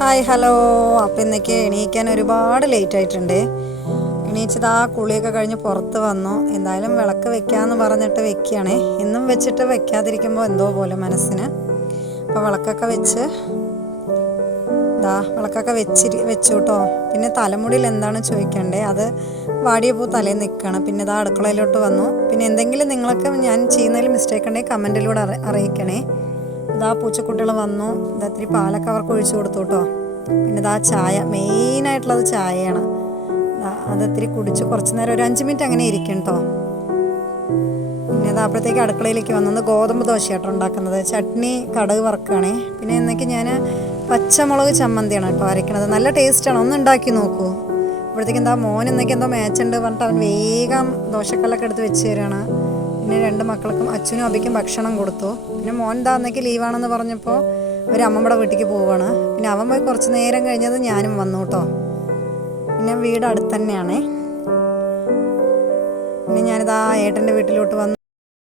Hi hello. അപ്പോൾ ഇന്നേക്ക് എണീക്കാൻ ഒരുപാട് ലേറ്റ് ആയിട്ടുണ്ട്. എണീച്ചത് ആ കുളിയൊക്കെ കഴിഞ്ഞ് പുറത്ത് വന്നു. എന്തായാലും വിളക്ക് വെക്കാമെന്ന് പറഞ്ഞിട്ട് വെക്കുകയാണേ. എന്നും വെച്ചിട്ട് വെക്കാതിരിക്കുമ്പോൾ എന്തോ പോലെ മനസ്സിന്. അപ്പോൾ വിളക്കൊക്കെ വെച്ച് വിളക്കൊക്കെ വെച്ചു കേട്ടോ. പിന്നെ തലമുടിയിൽ എന്താണ് ചോദിക്കണ്ടേ, അത് വാടിയ പൂ തലയിൽ നിൽക്കണം. പിന്നെ അടുക്കളയിലോട്ട് വന്നു. പിന്നെ എന്തെങ്കിലും നിങ്ങൾക്ക് ഞാൻ ചെയ്യുന്നതിൽ മിസ്റ്റേക്ക് ഉണ്ടെങ്കിൽ കമൻറ്റിലൂടെ അറിയിക്കണേ. പൂച്ചക്കുട്ടികൾ വന്നു. ഇത്തിരി പാലൊക്കെ അവർക്ക് ഒഴിച്ചു കൊടുത്തു കേട്ടോ. പിന്നെ ചായ, മെയിനായിട്ടുള്ളത് ചായയാണ്. അതിത്തിരി കുടിച്ച് കുറച്ച് നേരം ഒരു 5 മിനിറ്റ് അങ്ങനെ ഇരിക്കും കേട്ടോ. പിന്നെ അപ്പോഴത്തേക്ക് അടുക്കളയിലേക്ക് വന്നത് ഗോതമ്പ് ദോശയാട്ടോ ഉണ്ടാക്കുന്നത്. ചട്നി കടുക് വറുക്കുകയാണേ. പിന്നെ ഇന്നേക്ക് ഞാൻ പച്ചമുളക് ചമ്മന്തിയാണ് കേട്ടോ അരയ്ക്കണത്. നല്ല ടേസ്റ്റാണ്, ഒന്ന് ഉണ്ടാക്കി നോക്കൂ. അപ്പോഴത്തേക്ക് മോൻ ഇന്നേക്ക് എന്തോ മാച്ചുണ്ട് പറഞ്ഞിട്ട് അവൻ വേഗം ദോശക്കല്ലൊക്കെ എടുത്ത് വെച്ച് തരികയാണ്. പിന്നെ 2 മക്കൾക്കും അച്ഛനും അബിക്കും ഭക്ഷണം കൊടുത്തു. പിന്നെ മോൻ അന്നേക്ക് ലീവാണെന്ന് പറഞ്ഞപ്പോൾ ഒരു അമ്മമ്മയുടെ വീട്ടിലേക്ക് പോവുകയാണ്. പിന്നെ അവൻ പോയി കുറച്ച് നേരം കഴിഞ്ഞത് ഞാനും വന്നു കേട്ടോ. പിന്നെ വീട് അടുത്ത് തന്നെയാണേ. പിന്നെ ഞാനിതാ ഏട്ടൻ്റെ വീട്ടിലോട്ട് വന്നു.